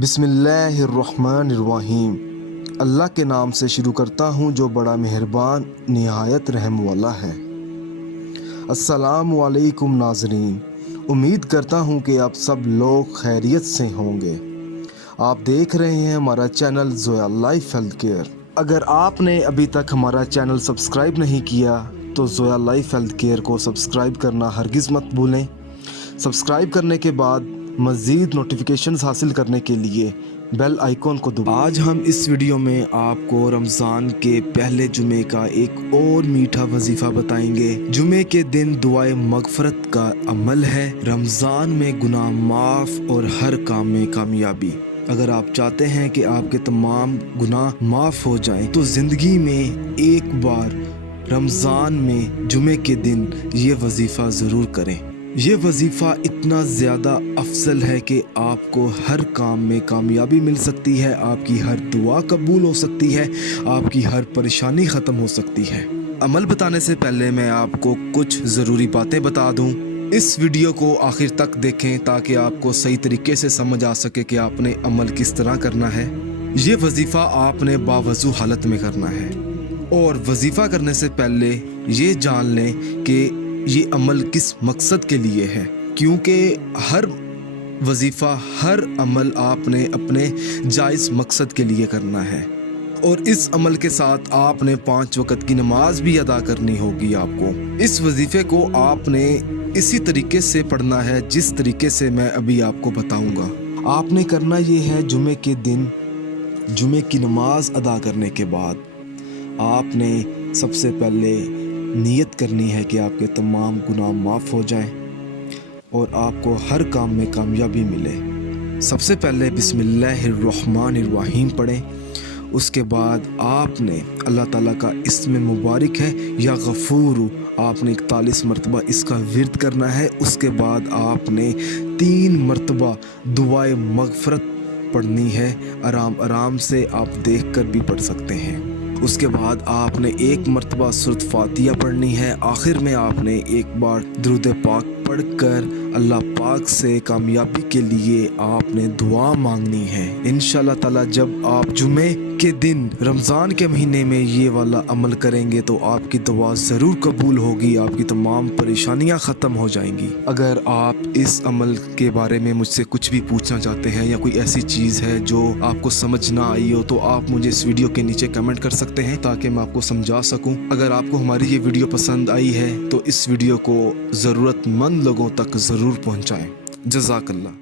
बिस्मिल्लाहिर्रहमानिर्रहीम। अल्लाह के नाम से शुरू करता हूँ जो बड़ा मेहरबान निहायत रहम वाला है। अस्सलामु अलैकुम नाज़रीन, उम्मीद करता हूँ कि आप सब लोग खैरियत से होंगे। आप देख रहे हैं हमारा channel Zoya life health care. अगर आपने अभी तक हमारा चैनल सब्सक्राइब नहीं किया तो ज़ोया लाइफ हेल्थ केयर को सब्सक्राइब करना हरगिज़ मत भूलें। सब्सक्राइब करने के बाद मज़ीद नोटिफिकेशंस हासिल करने के लिए बेल आइकॉन को दबाएं। आज हम इस वीडियो में आपको रमज़ान के पहले जुमे का एक और मीठा वजीफ़ा बताएंगे। जुमे के दिन दुआए मगफरत का अमल है। रमज़ान में गुनाह माफ़ और हर काम में कामयाबी। अगर आप चाहते हैं कि आपके तमाम गुनाह माफ़ हो जाएं तो ज़िंदगी में एक बार रमज़ान में जुमे के दिन ये वजीफ़ा ज़रूर करें। ये वजीफ़ा इतना ज़्यादा अफजल है कि आपको हर काम में कामयाबी मिल सकती है, आपकी हर दुआ कबूल हो सकती है, आपकी हर परेशानी ख़त्म हो सकती है। अमल बताने से पहले मैं आपको कुछ ज़रूरी बातें बता दूं। इस वीडियो को आखिर तक देखें ताकि आपको सही तरीके से समझ आ सके कि आपने अमल किस तरह करना है। ये वजीफ़ा आपने बावजू हालत में करना है और वजीफ़ा करने से पहले ये जान लें कि ये अमल किस मकसद के लिए है, क्योंकि हर वजीफ़ा हर अमल आपने अपने जायज़ मकसद के लिए करना है और इस अमल के साथ आपने 5 वक़्त की नमाज भी अदा करनी होगी। आपको इस वजीफ़े को आपने इसी तरीके से पढ़ना है जिस तरीके से मैं अभी आपको बताऊंगा। आपने करना ये है, जुमे के दिन जुमे की नमाज अदा करने के बाद आपने सबसे पहले नियत करनी है कि आपके तमाम गुनाह माफ़ हो जाएं और आपको हर काम में कामयाबी मिले। सबसे पहले बिस्मिल्लाहिर्रहमानिर्रहीम पढ़ें। उसके बाद आपने अल्लाह ताला का इस्म मुबारक है या गफ़ूर, आपने 41 मरतबा इसका विर्द करना है। उसके बाद आपने 3 मरतबा दुआए मगफरत पढ़नी है। आराम आराम से आप देख कर भी पढ़ सकते हैं। उसके बाद आपने 1 मरतबा सूरत फातिहा पढ़नी है। आखिर में आपने एक बार दुरूद पाक पढ़कर अल्लाह पाक से कामयाबी के लिए आपने दुआ मांगनी है। इंशाअल्लाह ताला जब आप जुमे के दिन रमज़ान के महीने में ये वाला अमल करेंगे तो आपकी दुआ ज़रूर कबूल होगी, आपकी तमाम परेशानियां ख़त्म हो जाएंगी। अगर आप इस अमल के बारे में मुझसे कुछ भी पूछना चाहते हैं या कोई ऐसी चीज़ है जो आपको समझ ना आई हो तो आप मुझे इस वीडियो के नीचे कमेंट कर सकते हैं ताकि मैं आपको समझा सकूं। अगर आपको हमारी ये वीडियो पसंद आई है तो इस वीडियो को ज़रूरतमंद लोगों तक ज़रूर पहुँचाएँ। जज़ाकल्लाह।